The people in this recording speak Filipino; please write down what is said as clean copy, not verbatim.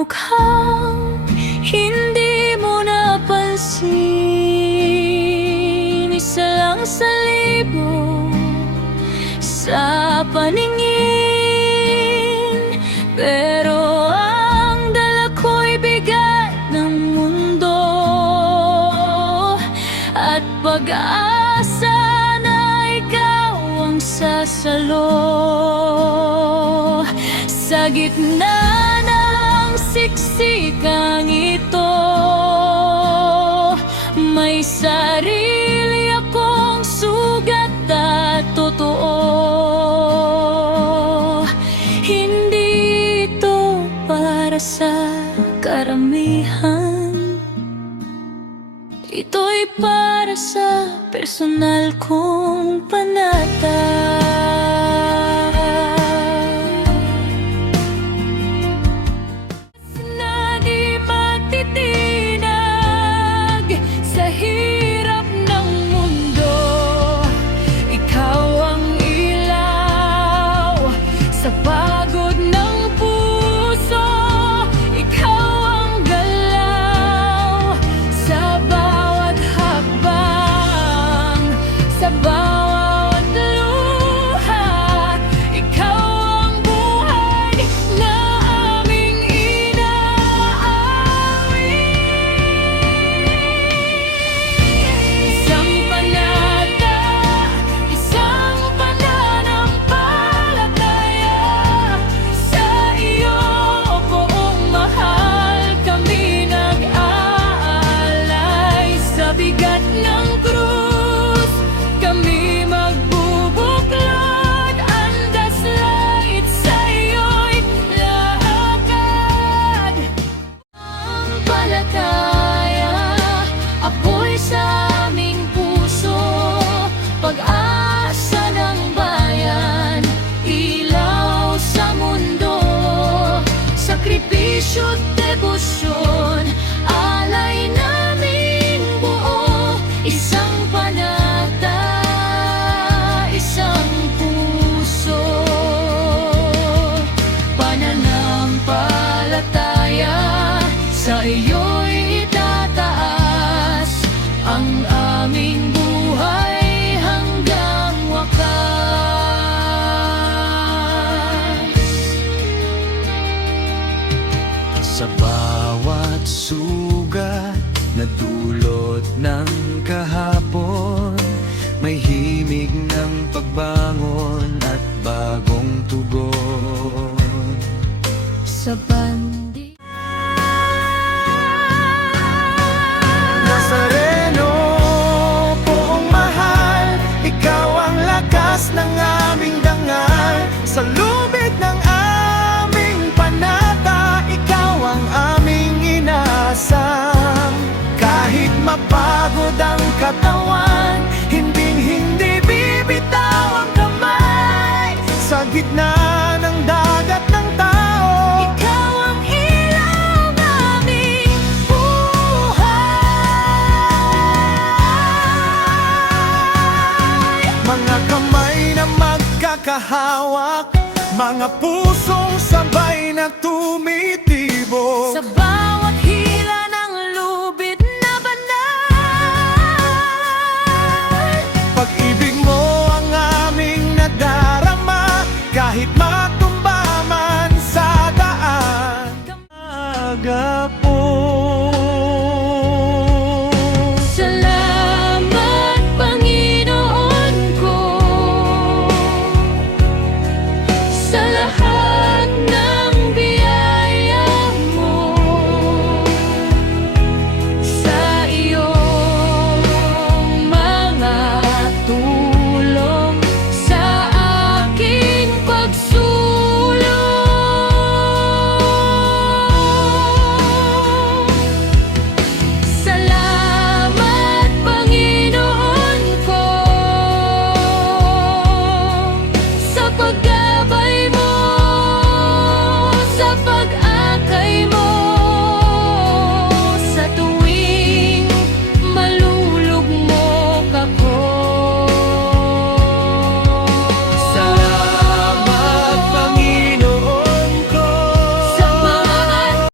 mukhang hindi mo napansin. Isa lang sa libo sa paningin, pero ang dala ko'y bigat ng mundo at pag-asa na ikaw ang sasalo. Sa gitna ng siksikang ito, may sarili akong sugat at totoo. Hindi ito para sa karamihan, ito'y para sa personal kong panata. Sakripisyo't debosyon, alay naming buo. Isang panata, isang puso, pananampalataya, sa iyo'y itataas ang aming buhay hanggang wakas. Sa bawat sugat na dulot ng kahapon, may himig ng pagbangon at bagong tugon. Sa bandi Nazareno, poong mahal, ikaw ang lakas ng aming dangal. Sa lubid ng aming panata, ikaw ang aming inasam. Kahit mapagod ang katawan, hindi bibitaw ang kamay. Sa gitna ng dagat ng tao, ikaw ang ilaw ng aming buhay. mga kamay na magkakahawak, mga pusong sabay na tumitibok. Sa bawat hila ng lubid na banal, Pag-ibig mo ang aming nadarama, kahit matumba man sa daan. Agapo